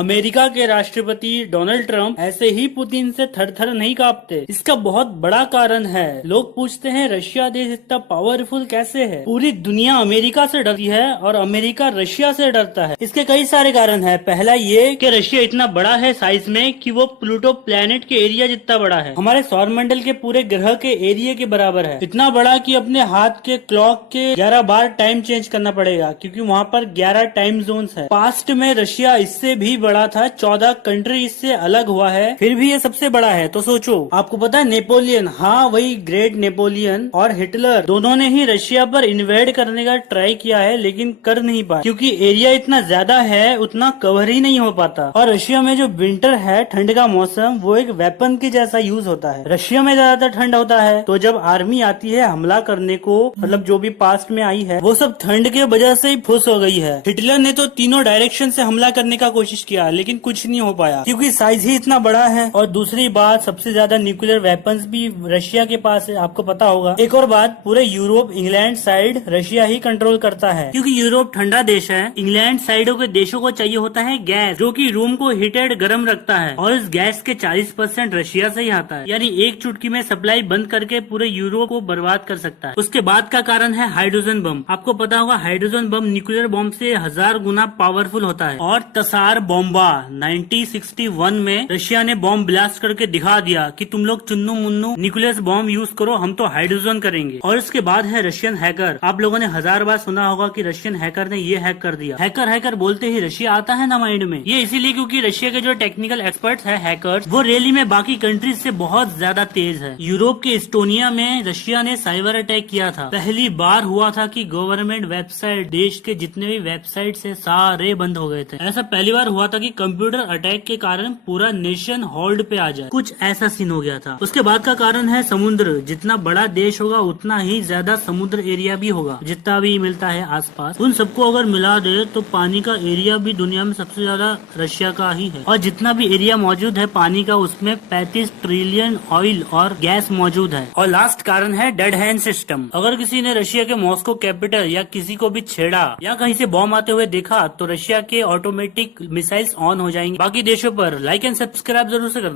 America के राष्ट्रपति Donald Trump ऐसे ही पुतिन से थर थर नहीं कांपते। इसका बहुत बड़ा कारण है। लोग पूछते हैं रशिया देश इतना पावरफुल कैसे है। पूरी दुनिया अमेरिका से डरती है और अमेरिका रशिया से डरता है। इसके कई सारे कारण है। पहला ये कि रशिया इतना बड़ा है साइज में कि वो प्लूटो प्लेनेट के एरिया जितना बड़ा है। हमारे सौर मंडल के पूरे ग्रह के एरिया के बराबर है। इतना बड़ा कि अपने हाथ के क्लॉक के 11 बार टाइम चेंज करना पड़ेगा, क्योंकि वहाँ पर 11 टाइम जोन्स है। पास्ट में रशिया इससे भी बड़ा था, 14 कंट्री इससे अलग हुआ है, फिर भी ये सबसे बड़ा है। तो सोचो, आपको पता है नेपोलियन, हाँ वही ग्रेट नेपोलियन और हिटलर, दोनों ने ही रशिया पर इन्वेड करने का ट्राई किया है, लेकिन कर नहीं पाए, क्योंकि एरिया इतना ज्यादा है, उतना कवर ही नहीं हो पाता। और रशिया में जो विंटर है, ठंड का मौसम, वो एक वेपन के जैसा यूज होता है। रशिया में ज्यादातर ठंड होता है, तो जब आर्मी आती है हमला करने को, मतलब जो भी पास्ट में आई है, वो सब ठंड के वजह से ही फुस हो गई है। हिटलर ने तो तीनों डायरेक्शन से हमला करने का कोशिश किया, लेकिन कुछ नहीं हो पाया, क्योंकि साइज ही इतना बड़ा है। और दूसरी बात, सबसे ज्यादा न्यूक्लियर वेपन्स भी रशिया के पास है, आपको पता होगा। एक और बात, पूरे यूरोप इंग्लैंड साइड रशिया ही कंट्रोल करता है, क्योंकि यूरोप ठंडा देश है। इंग्लैंड साइडों के देशों को चाहिए होता है गैस, जो कि रूम को हीटेड गर्म रखता है, और इस गैस के 40% रशिया से ही आता है। यानी एक चुटकी में सप्लाई बंद करके पूरे यूरोप को बर्बाद कर सकता है। उसके बाद का कारण है हाइड्रोजन बम। आपको पता होगा हाइड्रोजन बम न्यूक्लियर बम से 1000 गुना पावरफुल होता है। और तसार बॉम्बा 1961 में रशिया ने बॉम्ब ब्लास्ट करके दिखा दिया कि तुम लोग Chunnu Munnu nuclear bomb use करो, हम तो हाइड्रोजन करेंगे। और इसके बाद है रशियन हैकर। आप लोगों ने 1000 बार सुना होगा कि रशियन हैकर ने ये हैक कर दिया। हैकर हैकर बोलते ही रशिया आता है ना माइंड में। ये इसीलिए क्योंकि रशिया के जो टेक्निकल एक्सपर्ट्स है हैकर्स, वो रैली में बाकी कंट्रीज से बहुत ज्यादा तेज है। यूरोप के एस्टोनिया में रशिया ने साइबर अटैक किया था। पहली बार हुआ था कि गवर्नमेंट वेबसाइट, देश के जितने भी वेबसाइट है सारे बंद हो गए थे। ऐसा पहली बार हुआ था कि कंप्यूटर अटैक के कारण पूरा नेशन होल्ड पे आ जाए, कुछ ऐसा सीन हो गया था। उसके बाद का कारण है समुद्र। जितना बड़ा देश होगा उतना ही ज्यादा समुद्र एरिया भी होगा, जितना भी मिलता है आसपास। उन सबको अगर मिला दे तो पानी का एरिया भी दुनिया में सबसे ज्यादा रशिया का ही है। और जितना भी एरिया मौजूद है पानी का, उसमें 35 ट्रिलियन ऑयल और गैस मौजूद है। और लास्ट कारण है डेड हैंड सिस्टम। अगर किसी ने रशिया के मॉस्को कैपिटल या किसी को भी छेड़ा या कहीं से बॉम्ब आते हुए देखा, तो रशिया के ऑटोमेटिक मिसाइल्स ऑन हो जाएंगे। बाकी देशों पर लाइक एंड सब्सक्राइब जरूर से करना।